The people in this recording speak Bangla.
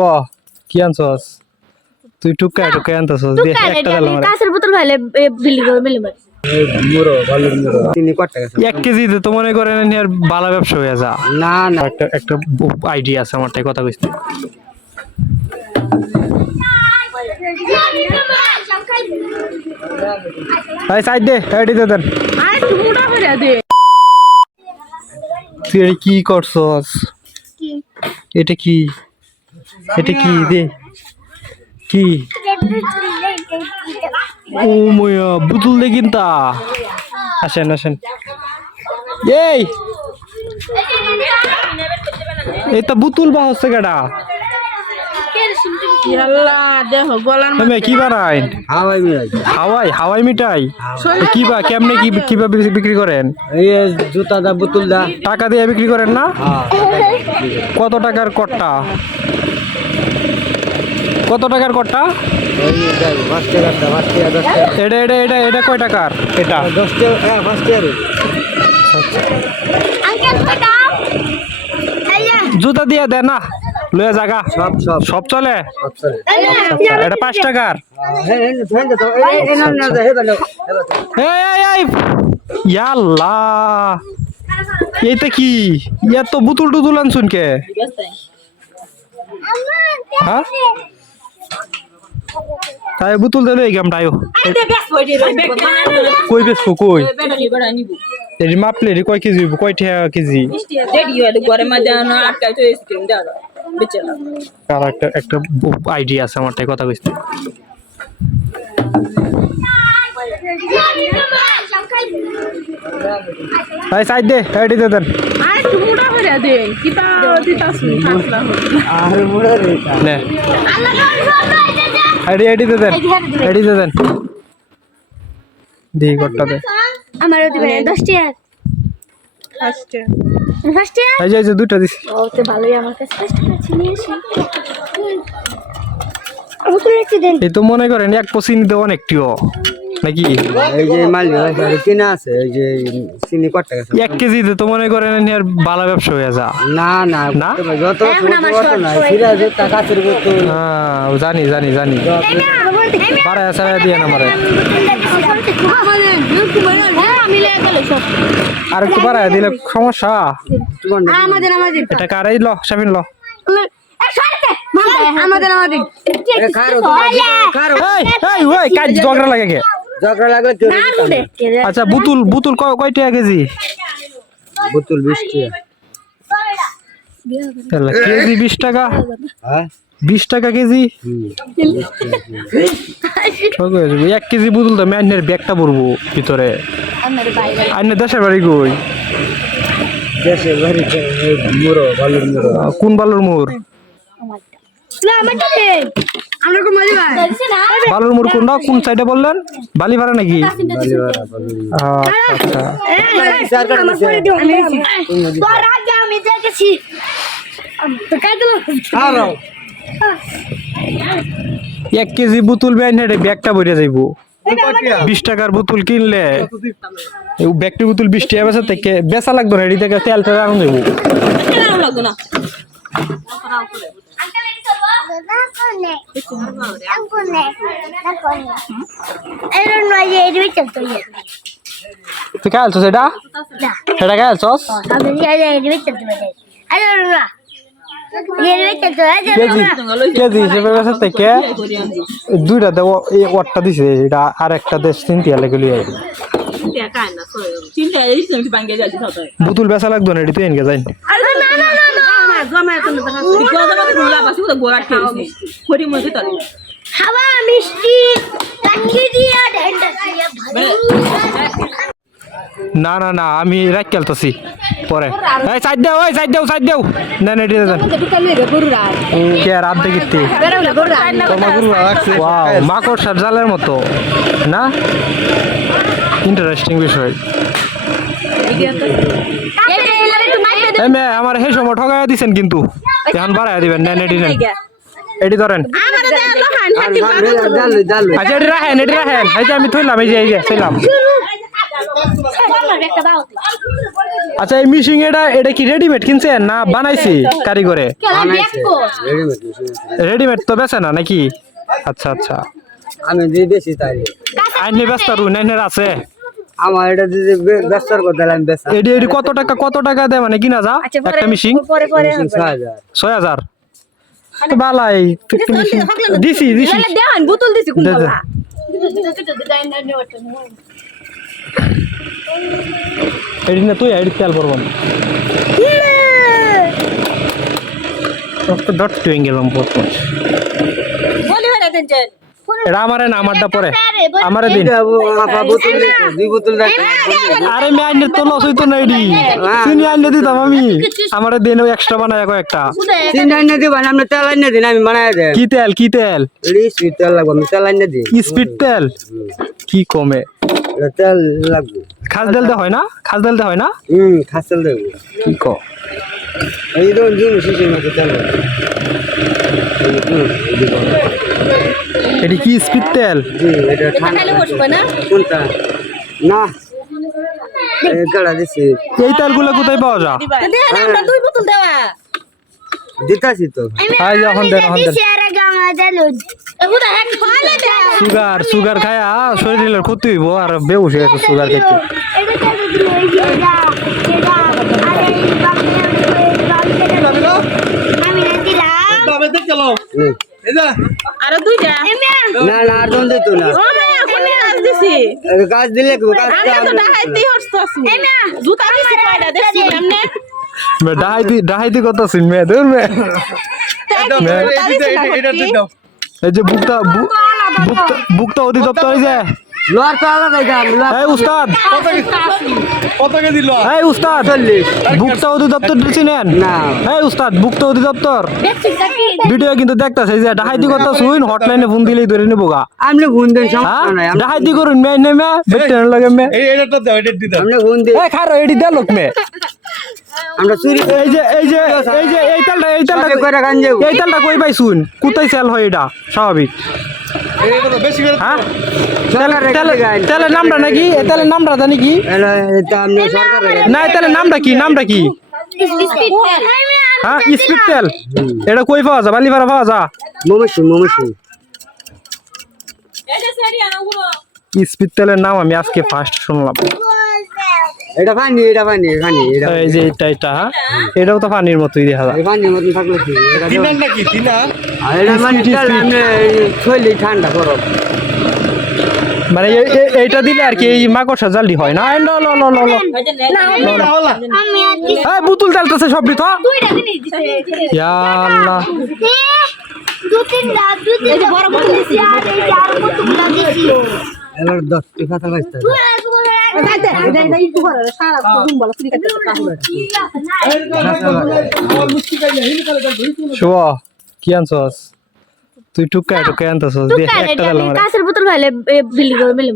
বাহ কি আনছস তুই টুকা টুকা আনছস দে একটা দাও আমারে কাঁচের বোতল ভাইলে বিল্ডিং করে মিলে মার মুরো ভালো মুরো তিনি কত টাকা 1 কেজি দে তো মনে করেন আর ভালো ব্যবসা হয়ে যা না না একটা আইডিয়া আছে আমার তাই কথা কইছি ভাই সাইড দে এডি দে দেন আরে টুকুটা করে দে তুই এডি কি করছস কি এটা কি দে কি ও ময়া বুতুল দে কিনতা আসেন আসেন এই এটা বুতুল বা হচ্ছে কেডা ইয়াল্লা দেখো গলার তুমি কি বানাই হাওয়াই মিরাজ হাওয়াই মিঠাই কি বা কেমনে কিভাবে বিক্রি করেন এই জুতা দা বোতল দা টাকা দিয়ে বিক্রি করেন না হ্যাঁ কত টাকার কট্টা এই যাই 5 টাকা 10 টাকা এটা কয় টাকার এটা 10 টাকা হ্যাঁ 5 টাকা আঙ্কেল কই দাও আইয়া জুতা দিয়ে দে না লয়ে জায়গা সব চলে এটা 5 টাকার এই ইয়াল্লা এইটা কি এত বুতুল টুতুল আনছুন কে হ্যাঁ তাই বুতুল দিলে এই গেমটা আয়ো কই বেসবো কই এরি মাপলে রে কয় কেজি কয় টাকা কেজি আর একটা আইডিয়া আছে আমার তাই কথা কইছি ভাই সাইড দে এডি দে দেন আরে টুকুটা করে দে কিতা দিতাছি খাসলা আর মুড়ো রে নে এডি দে দেন দি গট্টা দে আমারও দিবেন 10 টাকা ফার্স্ট টাকা এই যে দুটো দিছি ও তো ভালোই আমার কাছে 5 টাকা ছিনিয়ে আসি বোতল একটু দেন এই তো মনে করেন এক পসি নিতে অনেকটিও নাকি এই যে মাল কিনা আছে এই যে চিনি কত টাকা 1 কেজি দে তো মনে করেন আর ভালো ব্যবসা হয়ে যা না না না? যত না সিরাজ টাকা ছিল তো হ্যাঁ জানি পারা সারা দিয়ে না মারে আর একটু পারা দিলে সমস্যা এটা কারাই ল শামিন ল এই ওই কাজ ঝগড়া লাগে কে ঝগড়া লাগলে কেউ আচ্ছা বুতুল কয় টাকা কেজি বোতল 20 টাকা কেজি 20 টাকা হ্যাঁ 20 টাকা কেজি ঠক হয়ে যাবে 1 কেজি বুতুল তো ম্যানের ব্যাগটা ভরবো ভিতরে আইনের দেশের বাড়ি কই দেশে বাড়ি মুরো ভালো মুরো কোন বালুর মোড় বালুর মোড় কোনটা কোন সাইডে বললেন বালিপাড়া নাকি আচ্ছা 1 কেজি বুতুল ব্যাগটা ভরে যাইবো 20 টাকার বোতল কিনলে ব্যাগটি বোতল 20 টাকা বেচা থেকে বেচা লাগবে না এটি থেকে তেল আনুন যাইবো তুই খাই আলছস এটা খাই আলছস কেজি হিসেবে বেচা থেকে দুইটা দেব এই ওয়াটটা দিছে এটা আর একটা দেশ 3 টিয়া লাগে লিয়ে বুতুল বেচা লাগবে না এটি এনকে যাই হাওয়া মিষ্টি লাঠি দিয়া ঢেন্ডা না আমি রাখ খেলতেছি পরে এই সাইড দেও না এটি দেন কে রাত দেখিতে ওয়াও মাকড় সার জালের মতো না ইন্টারেস্টিং বিষয় আমার হে সময় ঠগাইয়া দিছেন কিন্তু এখন বাড়াইয়া দিবেন নেন এটি ধরেন আচ্ছা এটি রাখেন এই যে আমি থইলাম এই যে থইলাম আচ্ছা এই মিশিং এটা কি রেডিমেড কিনছেন না বানাইছি কারিগরে? বানাইছে রেডিমেড মেশিন আছে। রেডিমেড তো বেচে না নাকি? আচ্ছা আচ্ছা, আমি দিয়ে বেশি তাই আইনে ব্যস্ত রুন আইনের আছে। আমার এটা যদি ব্যস্তার কথা আমি বেচা এডি কত টাকা দেয় মানে কিনা যা একটা মিশিং? মেশিন 6000 6000 তো বালাই একটা মিশিং দিছি দেন বোতল দিছি কোন দে, দে। বলা এডি না তুই এডি তেল ভরবো না ডট টুইং গেলাম বহুত বলি হলে দেন যে এটা আমারে না আমারটা পরে আমারে দিন। আপা বোতল দিছে, 2 বোতল রাখি আরে মে আইনে তো লস হইতো না এডি চিনি আইনে দিতাম আমি আমারে দিন এক্সট্রা বানায় কয়েকটা। তিন আইনে দিবা না আমরা তেল আইনে দিন আমি বানায় দেই কি তেল কি তেল? স্পিড তেল লাগবে আমি তেল আইনে দিই স্পিড তেল কি কমে? এটা তেল লাগবে খাস তেল দে হয় না? খাস তেল দে হয় না? খাস তেল দেবো কি ক এই ধরুন দিন শিশির মধ্যে তেল লাগবে। এডি কি স্পিড তেল? জি এটা ঠান্ডা খাইলে বসবে না কোনটা না এই গড়া দিছি এই তেলগুলো কোথায় পাওয়া যায়? দেন আমরা 2 বোতল দেওয়া দিতাছি তো আই যখন দেন এখন দেন। এগুলা এক ফালে দে সুগার খায়া শরীরের ক্ষতি হইব আর বেউস হয়ে গেছে সুগার খেতে। আর দুইটা না না আর দন দিত না ও ভাই কোন গাছ দিছি গাছ দিলে গাছ আমরা তো ডাহাইতেই হরছাছি জুতা দিছি কয়টা দেখছি এমনে মে ডাহাইতি কত সিন মে দূর মে এই যে বুকটা অধিদপ্তর এই যে লোয়ার তো আলাদা গাম এই উস্তাদ কত কেজি লো এই উস্তাদ বুকটা অধিদপ্তর দিছি নেন না এই উস্তাদ বুকটা অধিদপ্তর ভিডিও কিন্তু দেখতাছে যে ডাহাইতি কত শুন হটলাইনে ফোন দিলেই ধরে নেবো গা। আমনে ফোন দেন হ্যাঁ সমস্যা নাই ডাহাইতি করুন মে নে মে বেটেন লাগে মে এটা দাও এটা দিতে আমনে ফোন দেন এই খারো এডি দে লোক মে আমরা চুরি এই তেলটা করে গান যাবো এই তেলটা কই পাই শুন কোথায় সেল হয় এটা স্বাভাবিক? এটা তো বেশি করে হ্যাঁ সরকার তেলের নামটা নাকি এই তেলের নামটা জানি কি? এটা আমনে সরকার না এই তেলের নামটা কি হ্যাঁ স্পিড তেল এটা কই পাওয়া যায়? বালিপাড়া পাওয়া যায় মমসি স্পিড তেলের নাম আমি আজকে ফার্স্ট শুনলাম। এটা পানি এটা এই যে এটা হ্যাঁ এটাও তো পানির মতোই দেখা যায়। পানির মতন থাকলো কি এটা তিনার নাকি তিনা আর এটা মানে তেল আমনে শরীর ঠান্ডা করো মানে এইটা দিলে আর কি এই মাকড়সা জালি হয় না? লো লো লো লো লো এই বুতুল জ্বালতেছে সব তো ইয়া আল্লাহ বড় বড় দিছি এবার 10 টি কথা কইতে শুভ কি আনছস তুই? টুকা আনতেছস দে একটা দিলাম কাছের বোতল ভাইলে বিলি করে মিলে